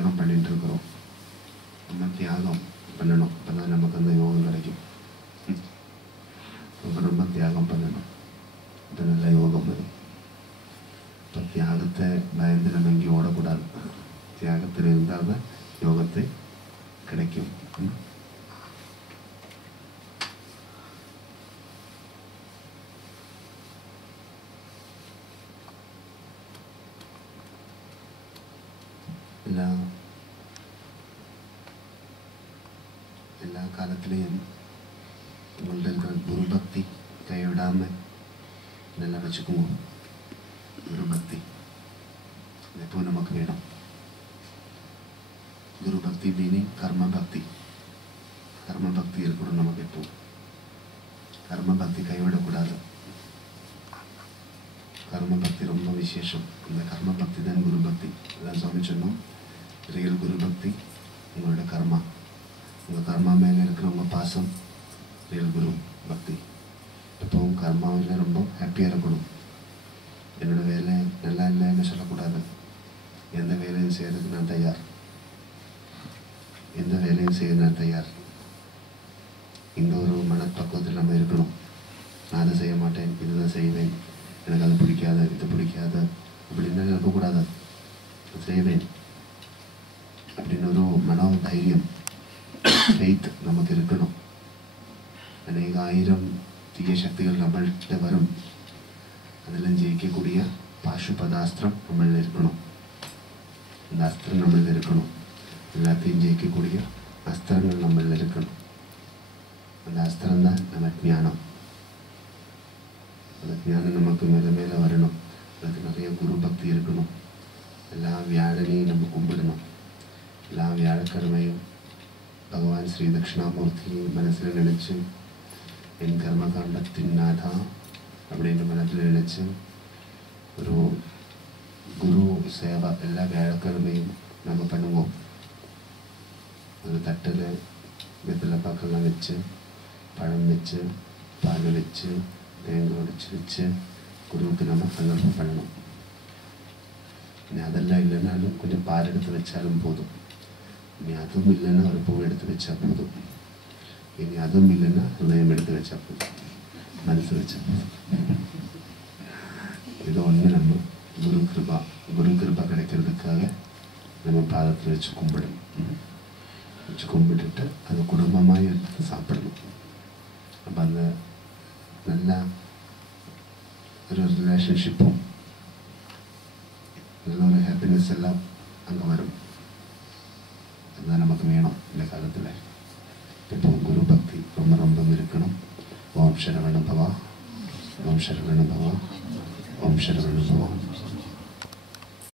தியாகம் பண்ணிட்டு இருக்கிறோம். நம்ம தியாகம் பண்ணணும், அப்போ தான் நமக்கு அந்த யோகம் கிடைக்கும். ரொம்ப தியாகம் பண்ணணும், அது நல்ல யோகம் வரும். இப்போ தியாகத்தை பயந்து நம்ம எங்கேயும் ஓடக்கூடாது. தியாகத்தில் இருந்தால் தான் யோகத்தை கிடைக்கும். எல்லா காலத்திலையும் உங்கள்ட்ட இருக்கிற குரு பக்தி கைவிடாமல் நல்லா வச்சுக்குவோம். குரு பக்தி எப்போ நமக்கு வேணும். குரு பக்தி மீனிங் கர்ம பக்தி. கர்ம பக்தி இருக்கணும் நமக்கு எப்போ. கர்ம பக்தி கைவிடக்கூடாது. கர்ம பக்தி ரொம்ப விசேஷம். இந்த கர்ம பக்தி தான் குரு பக்தி. அதான் சுவாமி சொன்னோம், ரியல் குரு பக்தி உங்களோட கர்மா. உங்கள் கர்மா மேலே இருக்கிற உங்கள் பாசம் ரியல் குரு பக்தி. எப்பவும் கர்மாவில் ரொம்ப ஹாப்பியாக இருக்கணும். என்னோடய வேலை நல்லா இல்லைன்னு சொல்லக்கூடாது. எந்த வேலையும் செய்கிறதுக்கு நான் தயார், எந்த வேலையும் செய்ய நான் தயார். இந்த ஒரு மனப்பக்குவத்தில் நம்ம இருக்கணும். நான் அதை செய்ய மாட்டேன், இதுதான் செய்வேன், எனக்கு அது பிடிக்காது, இது பிடிக்காது அப்படின்னு இருக்கக்கூடாது. செய்வேன் அப்படின்னு ஒரு மனோ தைரியம், ஃபெய்த் நமக்கு இருக்கணும். அநேக ஆயிரம் தீய சக்திகள் நம்மள்கிட்ட வரும். அதெல்லாம் ஜெயிக்கக்கூடிய பாசுபதாஸ்திரம் நம்மளில் இருக்கணும். அந்த அஸ்திரம் நம்மளில் இருக்கணும். எல்லாத்தையும் ஜெயிக்கக்கூடிய அஸ்திரங்கள் நம்மளில் இருக்கணும். அந்த அஸ்திரம் தான் நம்ம ஞானம். அந்த ஞானம் நமக்கு மேலே மேலே வரணும். அதுக்கு நிறைய குரு பக்தி இருக்கணும். எல்லா வியாழனையும் நம்ம கும்பிடணும். எல்லா வியாழக்கிழமையும் பகவான் ஸ்ரீ தட்சிணாமூர்த்தியை மனசில் நினச்சி, என் கர்மகாண்டத்தின் நாதா அப்படின்னு மனசில் நினச்சி ஒரு குரு சேவா எல்லா வியாழக்கிழமையும் நம்ம பண்ணுவோம். ஒரு தட்டில் வெத்தலை பாக்கெல்லாம் வச்சு, பழம் வச்சு, பால் வச்சு, தேங்காய் உடைச்சி வச்சு குருவுக்கு நம்ம சங்கல்பம் பண்ணணும். இனி அதெல்லாம் இல்லைனாலும் கொஞ்சம் பால் எடுத்து வச்சாலும் போதும். இனி அதுவும் இல்லைன்னா ஒரு பூ எடுத்து வச்சா போதும். இனி அதுவும் இல்லைன்னா ஹிருதயம் எடுத்து வச்சா போதும், மனசு வச்சா போதும். இது ஒன்று நம்ம குரு கிருபா கிடைக்கிறதுக்காக நம்ம பாதத்தில் வச்சு கும்பிடணும். வச்சு கும்பிட்டுட்டு அது குடும்பமாக எடுத்து சாப்பிடணும். அப்போ அந்த நல்லா ஒரு ரிலேஷன்ஷிப்பும் நல்ல ஒரு ஹாப்பினஸ் எல்லாம் அங்கே வரும். அதுதான் நமக்கு வேணும் இந்த காலத்தில். இப்போ குரு பக்தி ரொம்ப ரொம்ப இருக்கணும். ஓம் சரவண பவா, ஓம் சரவண பவா, ஓம் சரவண பவா.